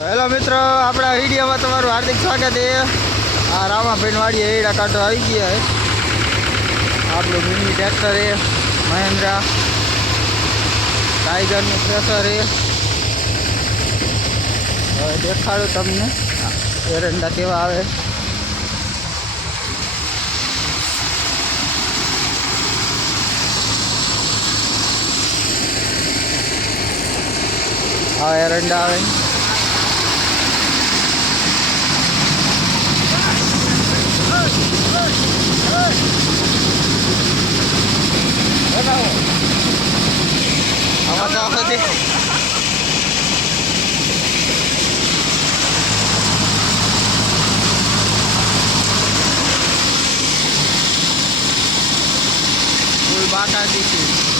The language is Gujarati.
હેલો મિત્રો, આપણા વિડીયોમાં તમારું હાર્દિક સ્વાગત છે। આ રામાભાઈ વાડી એડા કાંટો આવી ગયા છે। આપણું મિની ટ્રેક્ટર છે, મહેન્દ્રા ટાઈગરનું થ્રેસર છે। હવે દેખાડું તમને એરંડા કેવા આવે। આ એરંડા આવે। આમાં તો આખો ફૂલ બાકા દીધી।